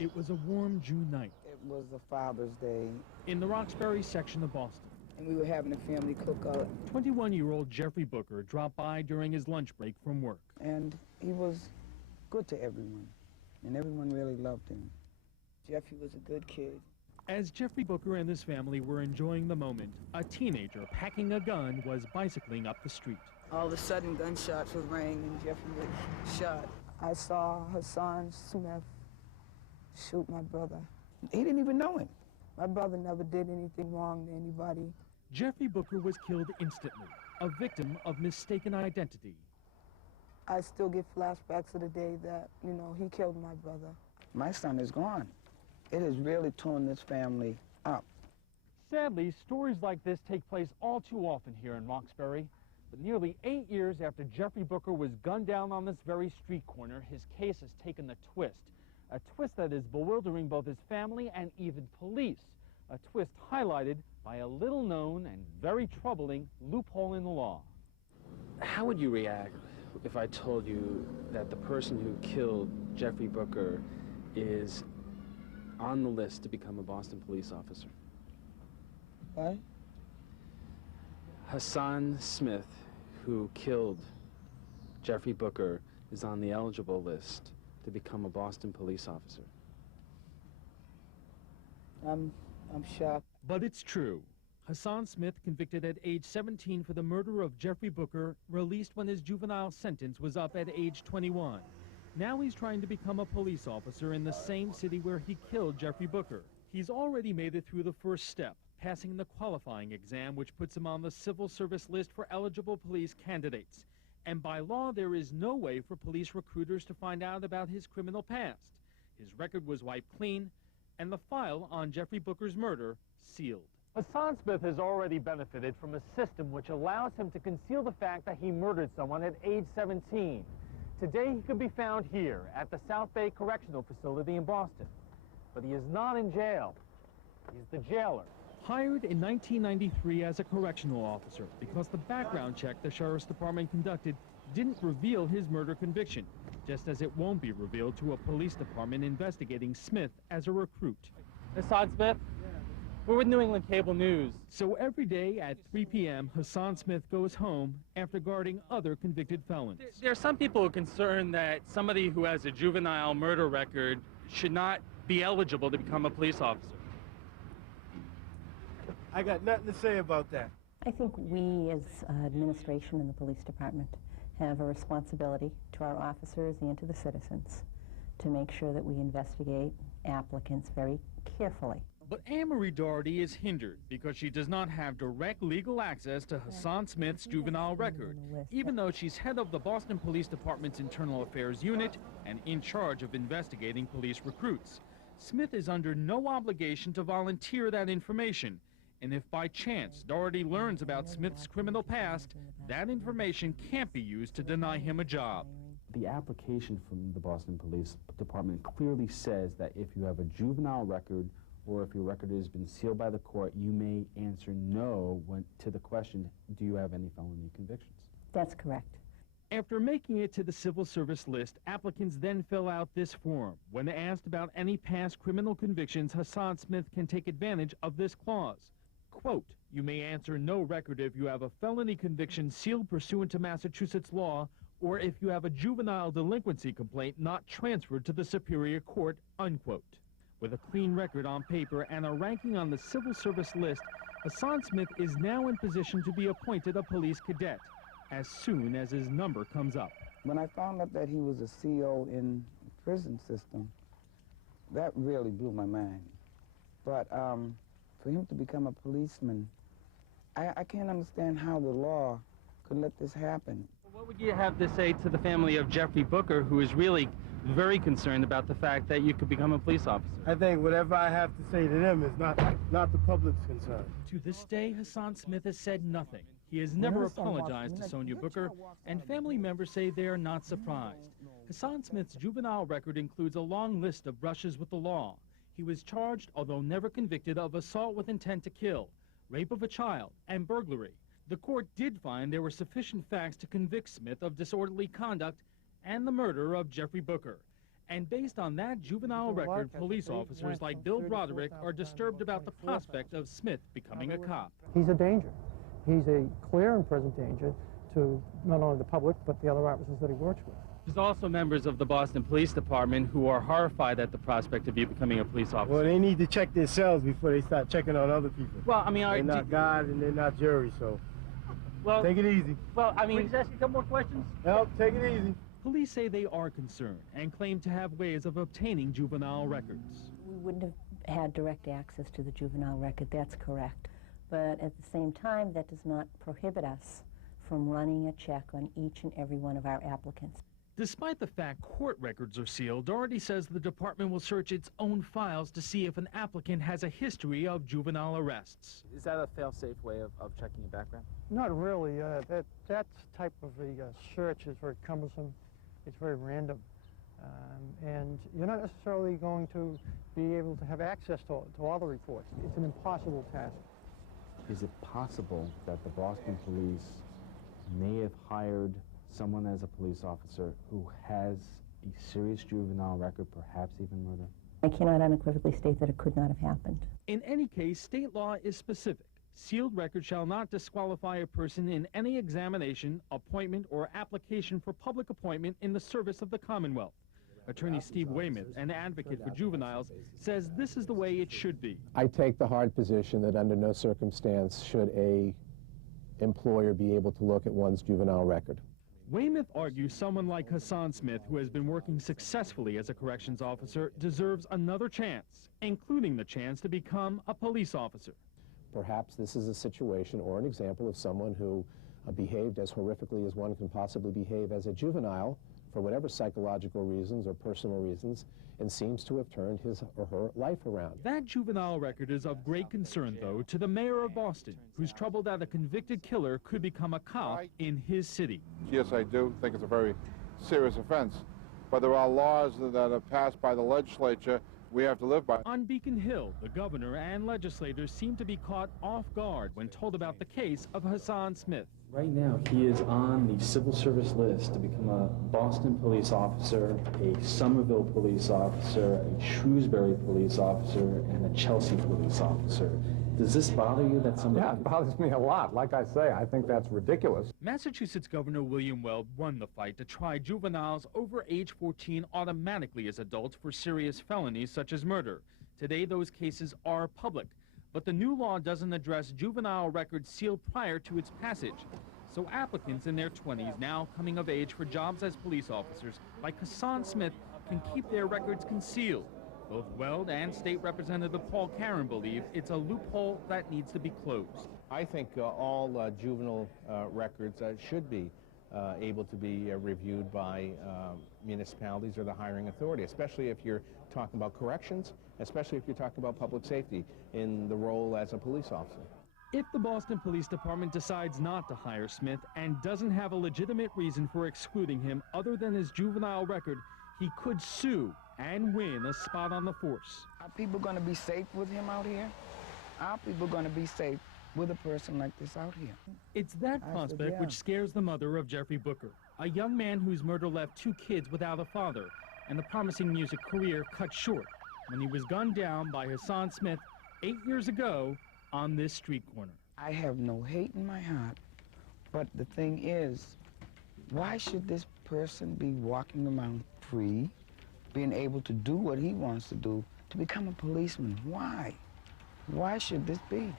It was a warm June night. It was a Father's Day. In the Roxbury section of Boston. And we were having a family cookout. 21-year-old Jeffrey Booker dropped by during his lunch break from work. And he was good to everyone, and everyone really loved him. Jeffrey was a good kid. As Jeffrey Booker and his family were enjoying the moment, a teenager packing a gun was bicycling up the street. All of a sudden, gunshots would ring, and Jeffrey was shot. I saw Hassan Smith shoot my brother. He didn't even know him. My brother never did anything wrong to anybody. Jeffrey Booker was killed instantly, a victim of mistaken identity. I still get flashbacks of the day that, you know, he killed my brother. My son is gone. It has really torn this family up. Sadly, stories like this take place all too often here in Roxbury. But nearly 8 years after Jeffrey Booker was gunned down on this very street corner, his case has taken a twist that is bewildering both his family and even police, a twist highlighted by a little-known and very troubling loophole in the law. How would you react if I told you that the person who killed Jeffrey Booker is on the list to become a Boston police officer? What? Hassan Smith, who killed Jeffrey Booker, is on the eligible list to become a Boston police officer. I'm shocked. But it's true. Hassan Smith, convicted at age 17 for the murder of Jeffrey Booker, released when his juvenile sentence was up at age 21. Now he's trying to become a police officer in the same city where he killed Jeffrey Booker. He's already made it through the first step, passing the qualifying exam, which puts him on the civil service list for eligible police candidates. And by law, there is no way for police recruiters to find out about his criminal past. His record was wiped clean, and the file on Jeffrey Booker's murder sealed. Hassan Smith has already benefited from a system which allows him to conceal the fact that he murdered someone at age 17. Today, he could be found here at the South Bay Correctional Facility in Boston. But he is not in jail. He's the jailer. Hired in 1993 as a correctional officer because the background check the Sheriff's Department conducted didn't reveal his murder conviction, just as it won't be revealed to a police department investigating Smith as a recruit. Hassan Smith? We're with New England Cable News. So every day at 3 p.m., Hassan Smith goes home after guarding other convicted felons. There are some people who are concerned that somebody who has a juvenile murder record should not be eligible to become a police officer. I got nothing to say about that. I think we, as administration in the police department, have a responsibility to our officers and to the citizens to make sure that we investigate applicants very carefully. But Anne-Marie Doherty is hindered because she does not have direct legal access to Hassan Smith's juvenile record, even though she's head of the Boston Police Department's Internal Affairs Unit and in charge of investigating police recruits. Smith is under no obligation to volunteer that information, and if by chance Doherty learns about Smith's criminal past, that information can't be used to deny him a job. The application from the Boston Police Department clearly says that if you have a juvenile record or if your record has been sealed by the court, you may answer no to the question, do you have any felony convictions? That's correct. After making it to the civil service list, applicants then fill out this form. When asked about any past criminal convictions, Hassan Smith can take advantage of this clause. Quote, you may answer no record if you have a felony conviction sealed pursuant to Massachusetts law or if you have a juvenile delinquency complaint not transferred to the Superior Court, unquote. With a clean record on paper and a ranking on the civil service list, Hassan Smith is now in position to be appointed a police cadet as soon as his number comes up. When I found out that he was a CO in the prison system, that really blew my mind. But for him to become a policeman, I can't understand how the law could let this happen. What would you have to say to the family of Jeffrey Booker, who is really very concerned about the fact that you could become a police officer? I think whatever I have to say to them is not the public's concern. To this day, Hassan Smith has said nothing. He has never apologized to Sonia Booker, and family members say they are not surprised. Hassan Smith's juvenile record includes a long list of brushes with the law. He was charged, although never convicted, of assault with intent to kill, rape of a child, and burglary. The court did find there were sufficient facts to convict Smith of disorderly conduct and the murder of Jeffrey Booker. And based on that juvenile record, police officers like Bill Broderick are disturbed about the prospect of Smith becoming a cop. He's a danger. He's a clear and present danger to not only the public, but the other officers that he works with. There's also members of the Boston Police Department who are horrified at the prospect of you becoming a police officer. Well, they need to check themselves before they start checking on other people. Well, I mean, they're not God and they're not jury, so well, take it easy. Well, I mean, can I just ask you a couple more questions? Nope, take it easy. Police say they are concerned and claim to have ways of obtaining juvenile records. We wouldn't have had direct access to the juvenile record, that's correct. But at the same time, that does not prohibit us from running a check on each and every one of our applicants. Despite the fact court records are sealed, Doherty says the department will search its own files to see if an applicant has a history of juvenile arrests. Is that a fail-safe way of checking your background? Not really. That type of a search is very cumbersome. It's very random. And you're not necessarily going to be able to have access to all the reports. It's an impossible task. Is it possible that the Boston police may have hired someone as a police officer who has a serious juvenile record, perhaps even murder? I cannot unequivocally state that it could not have happened. In any case, state law is specific. Sealed records shall not disqualify a person in any examination, appointment, or application for public appointment in the service of the Commonwealth. Attorney Steve Weymouth, an advocate for juveniles, says this is the way it should be. I take the hard position that under no circumstance should a employer be able to look at one's juvenile record. Weymouth argues someone like Hassan Smith, who has been working successfully as a corrections officer, deserves another chance, including the chance to become a police officer. Perhaps this is a situation or an example of someone who behaved as horrifically as one can possibly behave as a juvenile for whatever psychological reasons or personal reasons, and seems to have turned his or her life around. That juvenile record is of great concern, though, to the mayor of Boston, who's troubled that a convicted killer could become a cop in his city. Yes, I do think it's a very serious offense, but there are laws that are passed by the legislature we have to live by. On Beacon Hill, the governor and legislators seem to be caught off guard when told about the case of Hassan Smith. Right now, he is on the civil service list to become a Boston police officer, a Somerville police officer, a Shrewsbury police officer, and a Chelsea police officer. Does this bother you that somebody... Yeah, it bothers me a lot. Like I say, I think that's ridiculous. Massachusetts Governor William Weld won the fight to try juveniles over age 14 automatically as adults for serious felonies such as murder. Today, those cases are public. But the new law doesn't address juvenile records sealed prior to its passage. So applicants in their 20s now coming of age for jobs as police officers, like Hassan Smith, can keep their records concealed. Both Weld and State Representative Paul Caron believe it's a loophole that needs to be closed. I think all juvenile records should be able to be reviewed by municipalities or the hiring authority, especially if you're talking about corrections, especially if you're talking about public safety in the role as a police officer. If the Boston Police Department decides not to hire Smith and doesn't have a legitimate reason for excluding him other than his juvenile record, he could sue and win a spot on the force. Are people going to be safe with him out here? Are people going to be safe with a person like this out here? It's that prospect which scares the mother of Jeffrey Booker, a young man whose murder left 2 kids without a father and a promising music career cut short when he was gunned down by Hassan Smith 8 years ago on this street corner. I have no hate in my heart, but the thing is, why should this person be walking around free, being able to do what he wants to do, to become a policeman? Why? Why should this be?